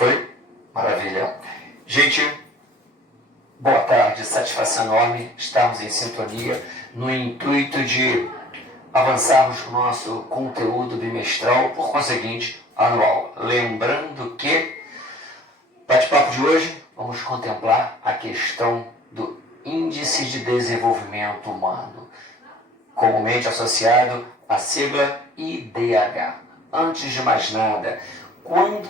Foi? Maravilha. Gente, boa tarde, satisfação enorme estarmos em sintonia no intuito de avançarmos com o nosso conteúdo bimestral, por conseguinte, anual. Lembrando que, bate-papo de hoje, vamos contemplar a questão do Índice de Desenvolvimento Humano, comumente associado à sigla IDH. Antes de mais nada, quando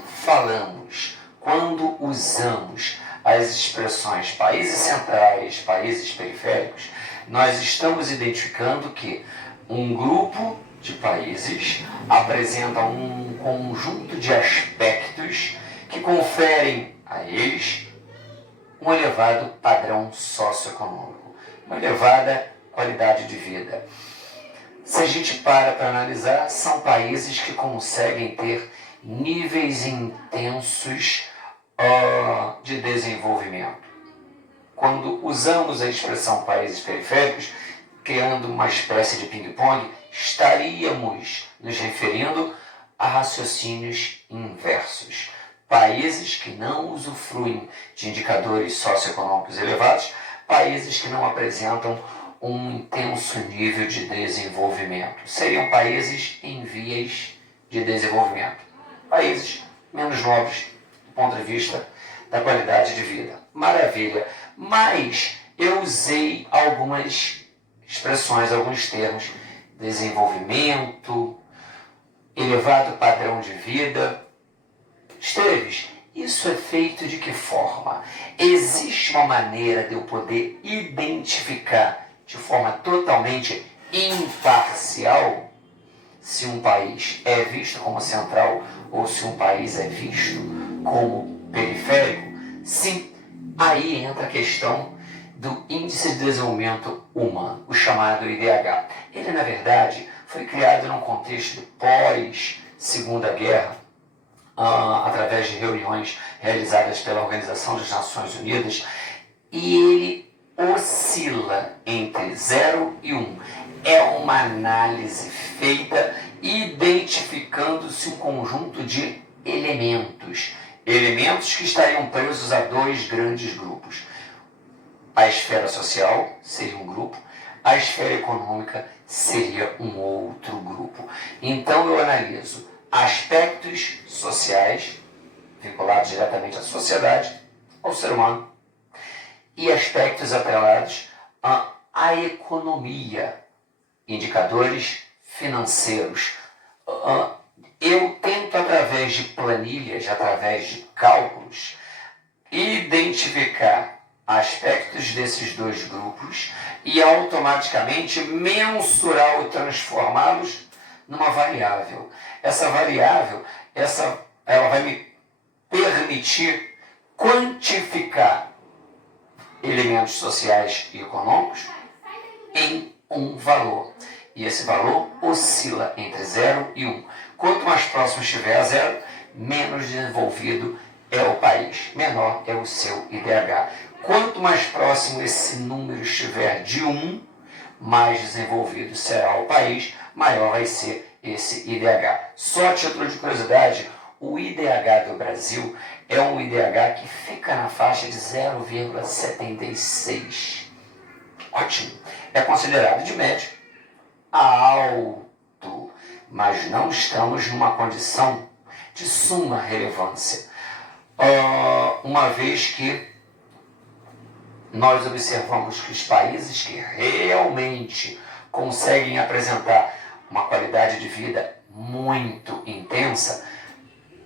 usamos as expressões países centrais, países periféricos, nós estamos identificando que um grupo de países apresenta um conjunto de aspectos que conferem a eles um elevado padrão socioeconômico, uma elevada qualidade de vida. Se a gente para analisar, são países que conseguem ter níveis intensos de desenvolvimento. Quando usamos a expressão países periféricos, criando uma espécie de ping-pong, estaríamos nos referindo a raciocínios inversos. Países que não usufruem de indicadores socioeconômicos elevados, países que não apresentam um intenso nível de desenvolvimento. Seriam países em vias de desenvolvimento. Países menos nobres do ponto de vista da qualidade de vida. Maravilha. Mas eu usei algumas expressões, alguns termos. Desenvolvimento, elevado padrão de vida. Esteves, isso é feito de que forma? Existe uma maneira de eu poder identificar de forma totalmente imparcial se um país é visto como central ou se um país é visto como periférico? Sim, aí entra a questão do Índice de Desenvolvimento Humano, o chamado IDH. Ele, na verdade, foi criado num contexto pós-Segunda Guerra, através de reuniões realizadas pela Organização das Nações Unidas, e ele oscila entre 0 e 1. É uma análise feita identificando-se um conjunto de elementos que estariam presos a dois grandes grupos. A esfera social seria um grupo, a esfera econômica seria um outro grupo. Então eu analiso aspectos sociais vinculados diretamente à sociedade, ao ser humano, e aspectos atrelados à economia, indicadores financeiros. Eu tento, através de planilhas, através de cálculos, identificar aspectos desses dois grupos e automaticamente mensurar ou transformá-los numa variável. Essa variável, ela vai me permitir quantificar elementos sociais e econômicos em um valor. E esse valor oscila entre 0 e 1. Quanto mais próximo estiver a 0, menos desenvolvido é o país, menor é o seu IDH. Quanto mais próximo esse número estiver de 1, mais desenvolvido será o país, maior vai ser esse IDH. Só a título de curiosidade, o IDH do Brasil é um IDH que fica na faixa de 0,76. Ótimo. É considerado de médio a alto, mas não estamos numa condição de suma relevância. Uma vez que nós observamos que os países que realmente conseguem apresentar uma qualidade de vida muito intensa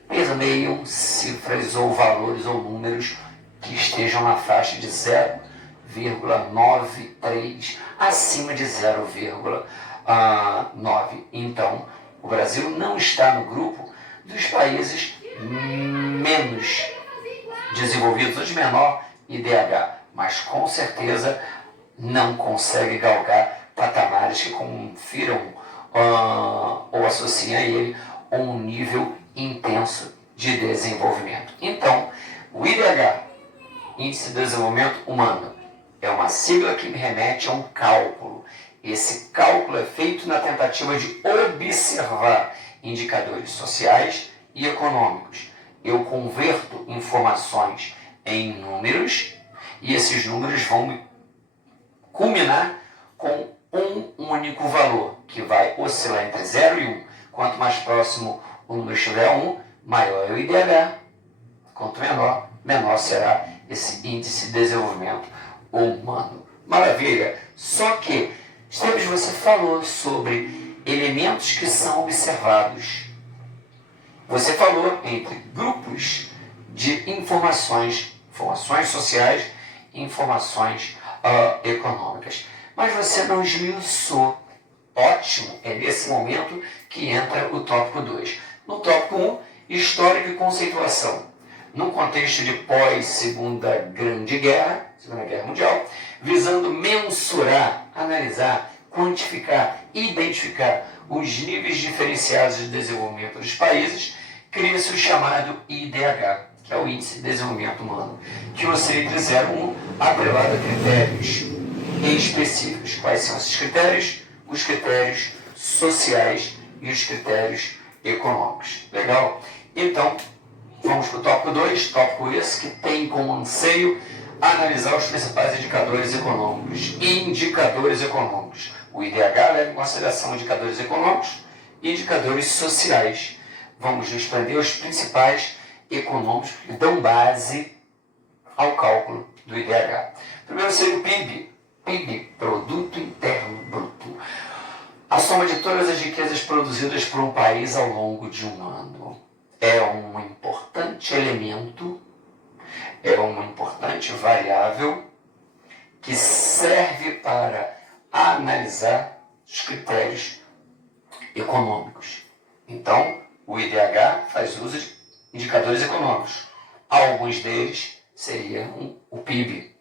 permeiam cifras ou valores ou números que estejam na faixa de 0,93 acima de 0,9. Então, o Brasil não está no grupo dos países menos desenvolvidos ou de menor IDH, mas com certeza não consegue galgar patamares que confiram ou associem a ele um nível intenso de desenvolvimento. Então, o IDH, Índice de Desenvolvimento Humano, é uma sigla que me remete a um cálculo. Esse cálculo é feito na tentativa de observar indicadores sociais e econômicos eu converto informações em números e esses números vão me culminar com um único valor, que vai oscilar entre 0 e 1. Quanto mais próximo o número estiver a 1, maior é o IDH. Quanto menor, menor será esse índice de desenvolvimento humano. Maravilha! Só que, Esteves, você falou sobre elementos que são observados. Você falou entre grupos de informações sociais e informações econômicas. Mas você não esmiuçou. Ótimo, é nesse momento que entra o tópico 2. No tópico 1, histórico e conceituação. Num contexto de pós-Segunda Grande Guerra, Segunda Guerra Mundial, visando mensurar, analisar, quantificar, identificar os níveis diferenciados de desenvolvimento dos países, cria-se o chamado IDH, que é o Índice de Desenvolvimento Humano, que oscila entre 0 e 1, atrelado a critérios específicos. Quais são esses critérios? Os critérios sociais e os critérios econômicos. Legal? Então, vamos para o tópico 2, tópico esse que tem como anseio analisar os principais indicadores econômicos. Indicadores econômicos. O IDH leva em consideração indicadores econômicos e indicadores sociais. Vamos nos prender aos principais econômicos que dão base ao cálculo do IDH. Primeiro seria o PIB. PIB, Produto Interno Bruto. A soma de todas as riquezas produzidas por um país ao longo de um ano. É um importante elemento, é uma importante variável que serve para analisar os critérios econômicos. Então, o IDH faz uso de indicadores econômicos. Alguns deles seriam o PIB.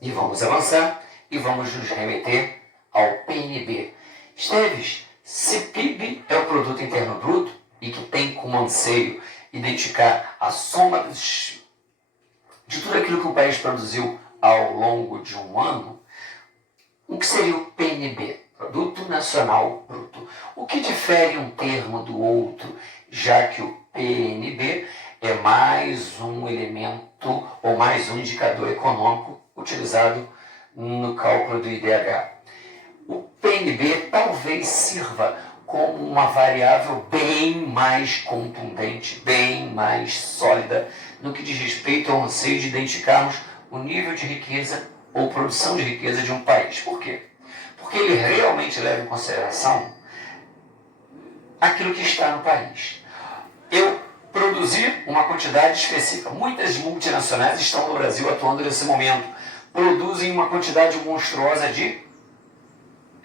E vamos avançar e vamos nos remeter ao PNB. Esteves, se PIB é o Produto Interno Bruto e que tem como anseio identificar a soma de tudo aquilo que o país produziu ao longo de um ano, o que seria o PNB? Produto Nacional Bruto. O que difere um termo do outro, já que o PNB é mais um elemento ou mais um indicador econômico utilizado no cálculo do IDH. O PNB talvez sirva como uma variável bem mais contundente, bem mais sólida no que diz respeito ao anseio de identificarmos o nível de riqueza ou produção de riqueza de um país. Por quê? Porque ele realmente leva em consideração aquilo que está no país. Eu produzi uma quantidade específica. Muitas multinacionais estão no Brasil atuando nesse momento. Produzem uma quantidade monstruosa de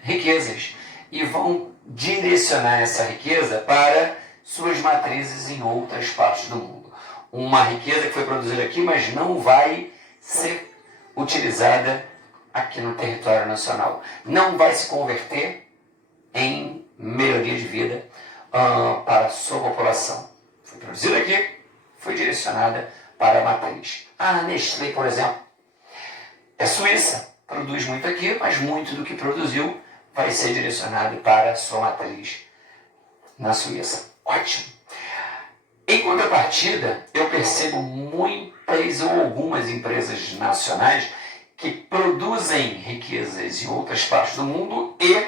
riquezas e vão direcionar essa riqueza para suas matrizes em outras partes do mundo. Uma riqueza que foi produzida aqui, mas não vai ser utilizada aqui no território nacional. Não vai se converter em melhoria de vida para a sua população. Foi produzida aqui, foi direcionada para a matriz. A Nestlé, por exemplo, é suíça, produz muito aqui, mas muito do que produziu vai ser direcionado para a sua matriz na Suíça. Ótimo! Em contrapartida, eu percebo muitas ou algumas empresas nacionais que produzem riquezas em outras partes do mundo e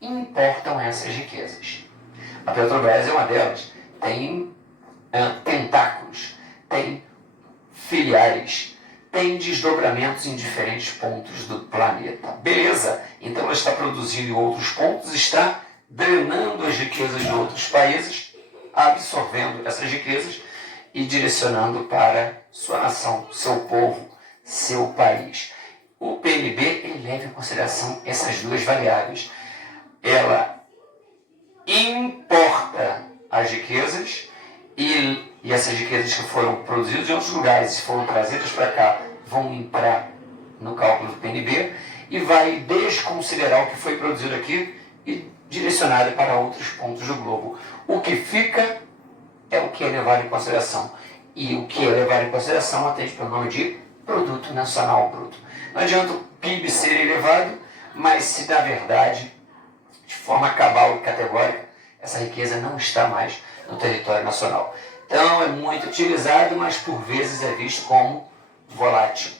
importam essas riquezas. A Petrobras é uma delas. Tem tentáculos, tem filiais, tem desdobramentos em diferentes pontos do planeta. Beleza, então ela está produzindo em outros pontos, está drenando as riquezas de outros países, absorvendo essas riquezas e direcionando para sua nação, seu povo, seu país. O PNB ele leva em consideração essas duas variáveis. Ela importa as riquezas e essas riquezas que foram produzidas em outros lugares e foram trazidas para cá vão entrar no cálculo do PNB e vai desconsiderar o que foi produzido aqui e direcionado para outros pontos do globo. O que fica é o que é levado em consideração. E o que é levado em consideração atende pelo nome de Produto Nacional Bruto. Não adianta o PIB ser elevado, mas se na verdade, de forma cabal e categórica, essa riqueza não está mais no território nacional. Então é muito utilizado, mas por vezes é visto como volátil.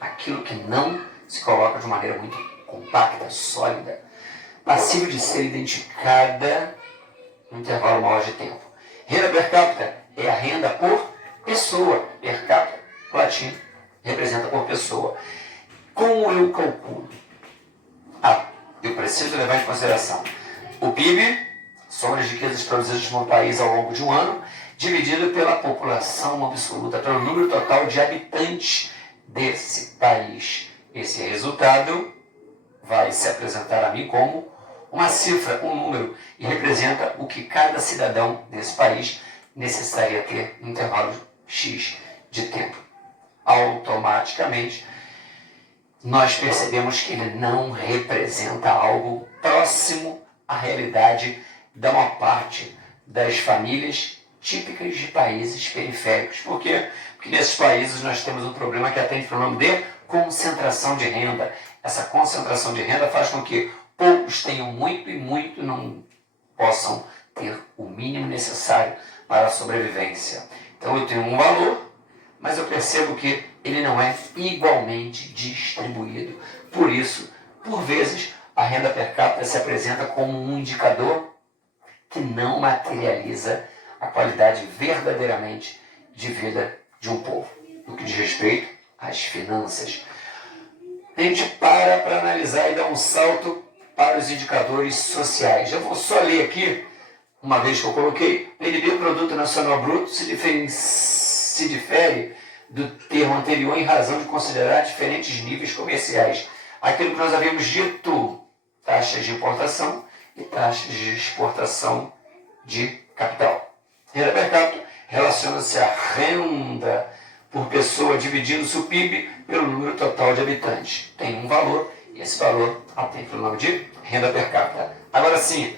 Aquilo que não se coloca de maneira muito compacta, sólida, passível de ser identificada no intervalo maior de tempo. Renda per capita é a renda por pessoa. Per capita, latim, representa por pessoa. Como eu calculo? Eu preciso levar em consideração o PIB, soma das riquezas produzidas no país ao longo de um ano, dividido pela população absoluta, pelo número total de habitantes desse país. Esse resultado vai se apresentar a mim como uma cifra, um número, e representa o que cada cidadão desse país necessitaria ter no intervalo X de tempo. Automaticamente, nós percebemos que ele não representa algo próximo à realidade da maior parte das famílias típicas de países periféricos. Por quê? Porque nesses países nós temos um problema que atende para o nome de concentração de renda. Essa concentração de renda faz com que poucos tenham muito e muito não possam ter o mínimo necessário para a sobrevivência. Então eu tenho um valor, mas eu percebo que ele não é igualmente distribuído. Por isso, por vezes, a renda per capita se apresenta como um indicador que não materializa a qualidade verdadeiramente de vida de um povo. No que diz respeito às finanças, a gente para analisar e dar um salto para os indicadores sociais. Eu vou só ler aqui, uma vez que eu coloquei, o PNB, o Produto Nacional Bruto, se difere do termo anterior em razão de considerar diferentes níveis comerciais. Aquilo que nós havíamos dito, taxas de importação e taxas de exportação de capital. Renda per capita relaciona-se à renda por pessoa dividindo-se o PIB pelo número total de habitantes. Tem um valor e esse valor atende pelo nome de renda per capita. Agora sim,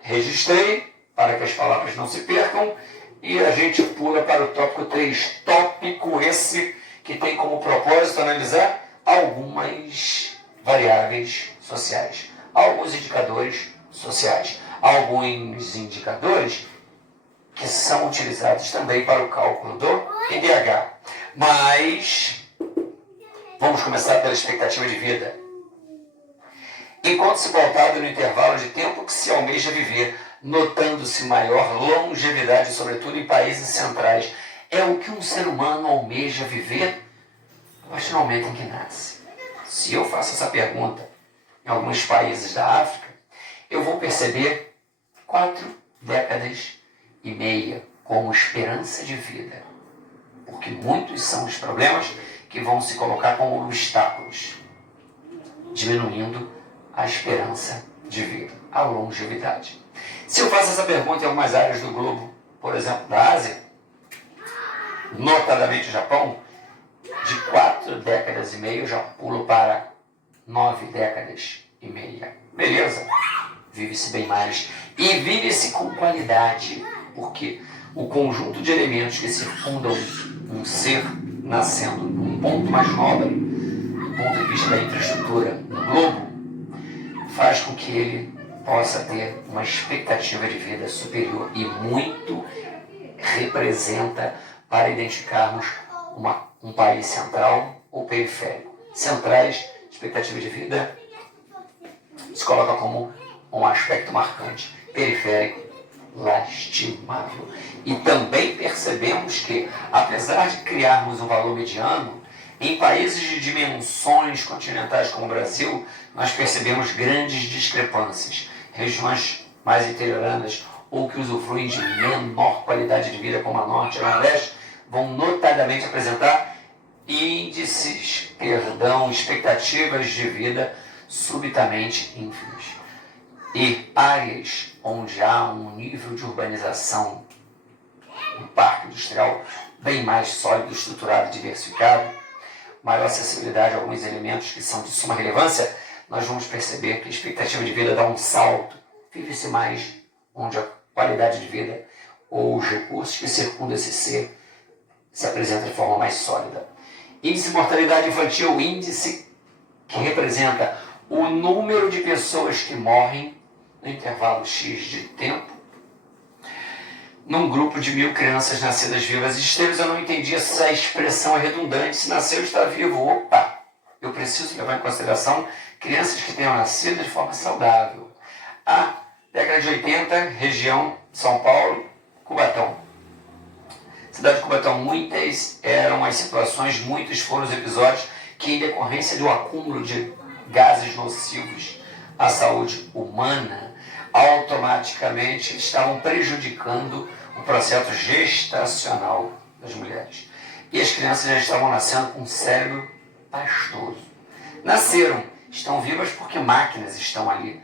registrei para que as palavras não se percam e a gente pula para o tópico 3. Tópico esse que tem como propósito analisar algumas variáveis sociais, alguns indicadores sociais, alguns indicadores que são utilizados também para o cálculo do IDH. Mas vamos começar pela expectativa de vida. Enquanto-se pautado no intervalo de tempo que se almeja viver, notando-se maior longevidade, sobretudo em países centrais, é o que um ser humano almeja viver a partir do momento em que nasce. Se eu faço essa pergunta em alguns países da África, eu vou perceber 4 décadas e meia como esperança de vida, porque muitos são os problemas que vão se colocar como obstáculos, diminuindo a esperança de vida, a longevidade. Se eu faço essa pergunta em algumas áreas do globo, por exemplo, da Ásia, notadamente o Japão, de 4 décadas e meia eu já pulo para 9 décadas e meia. Beleza? Vive-se bem mais e vive-se com qualidade, porque o conjunto de elementos que circundam um ser nascendo num ponto mais nobre, do ponto de vista da infraestrutura no globo, faz com que ele possa ter uma expectativa de vida superior e muito representa para identificarmos um país central ou periférico. Centrais, expectativa de vida, se coloca como um aspecto marcante. Periférico, lastimável. E também percebemos que, apesar de criarmos um valor mediano, em países de dimensões continentais como o Brasil, nós percebemos grandes discrepâncias. Regiões mais interioranas ou que usufruem de menor qualidade de vida, como a Norte e a Nordeste, vão notadamente apresentar expectativas de vida subitamente ínfimas. E áreas onde há um nível de urbanização, um parque industrial bem mais sólido, estruturado e diversificado, maior acessibilidade a alguns elementos que são de suma relevância, nós vamos perceber que a expectativa de vida dá um salto. Vive-se mais onde a qualidade de vida ou os recursos que circundam esse ser se apresentam de forma mais sólida. Índice de mortalidade infantil, o índice que representa o número de pessoas que morrem no intervalo X de tempo, num grupo de 1000 crianças nascidas vivas e esteiras, eu não entendi se a expressão é redundante, se nasceu está vivo. Opa! Eu preciso levar em consideração crianças que tenham nascido de forma saudável. Década de 80, região São Paulo, Cubatão. Cidade de Cubatão, muitas eram as situações, muitos foram os episódios que, em decorrência do acúmulo de gases nocivos à saúde humana, automaticamente estavam prejudicando o processo gestacional das mulheres. E as crianças já estavam nascendo com cérebro pastoso. Nasceram, estão vivas porque máquinas estão ali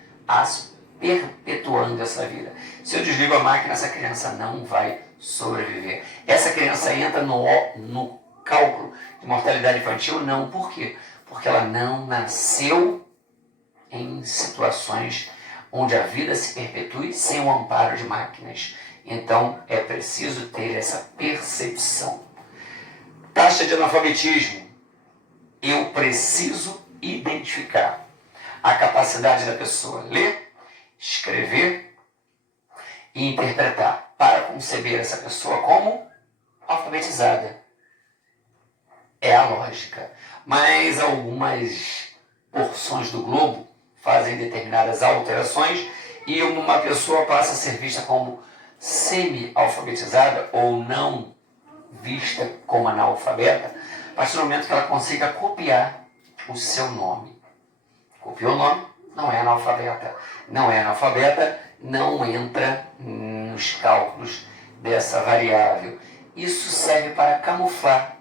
perpetuando essa vida. Se eu desligo a máquina, essa criança não vai sobreviver. Essa criança entra no cálculo de mortalidade infantil? Não. Por quê? Porque ela não nasceu em situações onde a vida se perpetue sem o amparo de máquinas. Então, é preciso ter essa percepção. Taxa de analfabetismo. Eu preciso identificar a capacidade da pessoa ler, escrever e interpretar para conceber essa pessoa como alfabetizada. É a lógica. Mas algumas porções do globo fazem determinadas alterações e uma pessoa passa a ser vista como semi-alfabetizada ou não vista como analfabeta, a partir do momento que ela consiga copiar o seu nome. Copiou o nome, não é analfabeta. Não é analfabeta, não entra nos cálculos dessa variável. Isso serve para camuflar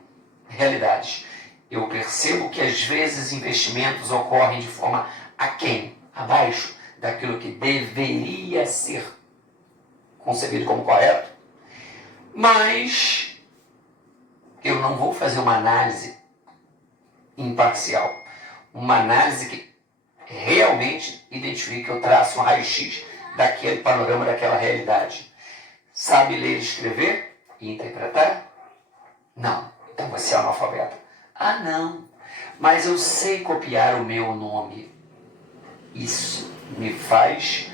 realidades. Eu percebo que às vezes investimentos ocorrem de forma aquém, abaixo daquilo que deveria ser concebido como correto, mas eu não vou fazer uma análise imparcial, uma análise que realmente identifique, eu traço um raio-x daquele panorama, daquela realidade. Sabe ler, escrever e interpretar? Não. Então você é analfabeta. Não. Mas eu sei copiar o meu nome. Isso me faz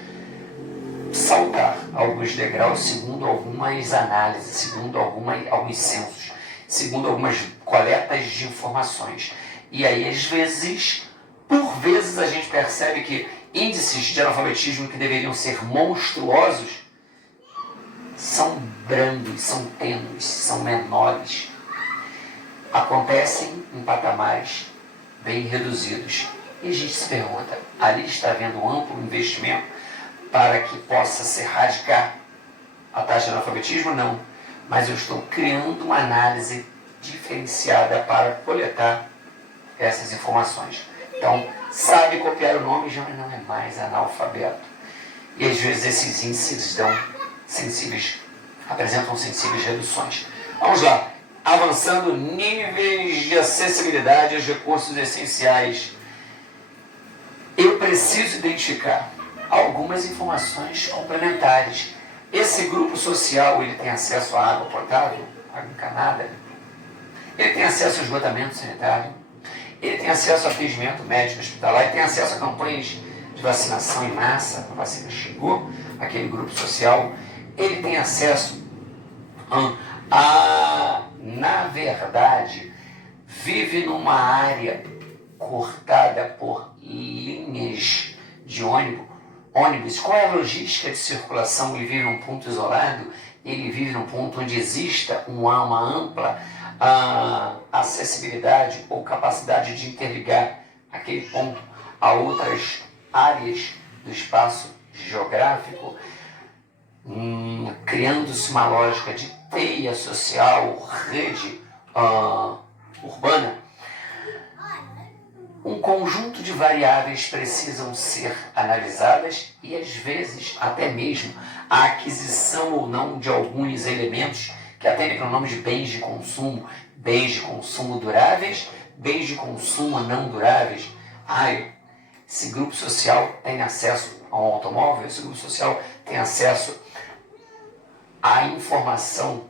saltar alguns degraus segundo algumas análises, segundo alguns censos, segundo algumas coletas de informações. E aí, às vezes, por vezes, a gente percebe que índices de analfabetismo que deveriam ser monstruosos são brandos, são tênues, são menores. Acontecem em patamares bem reduzidos. E a gente se pergunta, ali está havendo um amplo investimento para que possa se erradicar a taxa de analfabetismo? Não. Mas eu estou criando uma análise diferenciada para coletar essas informações. Então, sabe copiar o nome, já não é mais analfabeto. E às vezes esses índices apresentam sensíveis reduções. Vamos lá. Avançando, níveis de acessibilidade aos recursos essenciais. Eu preciso identificar algumas informações complementares. Esse grupo social, ele tem acesso à água potável, água encanada, ele tem acesso ao esgotamento sanitário, ele tem acesso a atendimento médico hospitalar, ele tem acesso a campanhas de vacinação em massa, a vacina chegou, aquele grupo social, ele tem acesso na verdade, vive numa área cortada por linhas de ônibus. Qual é a logística de circulação? Ele vive num ponto isolado, ele vive num ponto onde exista uma ampla acessibilidade ou capacidade de interligar aquele ponto a outras áreas do espaço geográfico, criando-se uma lógica de teia social, rede urbana. Um conjunto de variáveis precisam ser analisadas e, às vezes, até mesmo a aquisição ou não de alguns elementos que atendem para o nome de bens de consumo duráveis, bens de consumo não duráveis. Esse grupo social tem acesso a um automóvel, esse grupo social tem acesso à informação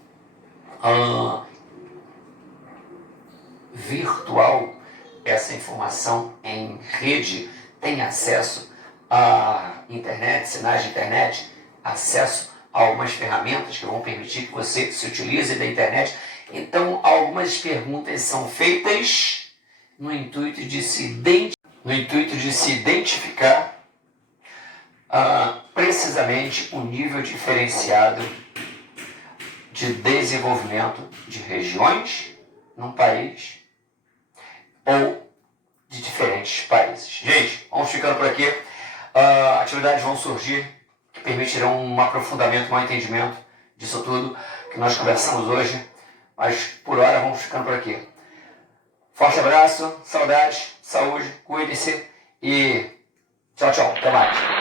virtual, essa informação em rede, tem acesso à internet, sinais de internet, acesso algumas ferramentas que vão permitir que você se utilize da internet. Então, algumas perguntas são feitas no intuito de se identificar precisamente o nível diferenciado de desenvolvimento de regiões num país ou de diferentes países. Gente, vamos ficando por aqui. Atividades vão surgir que permitirão um aprofundamento, um entendimento disso tudo que nós conversamos hoje. Mas por hora vamos ficando por aqui. Forte abraço, saudades, saúde, cuide-se e tchau, tchau. Até mais.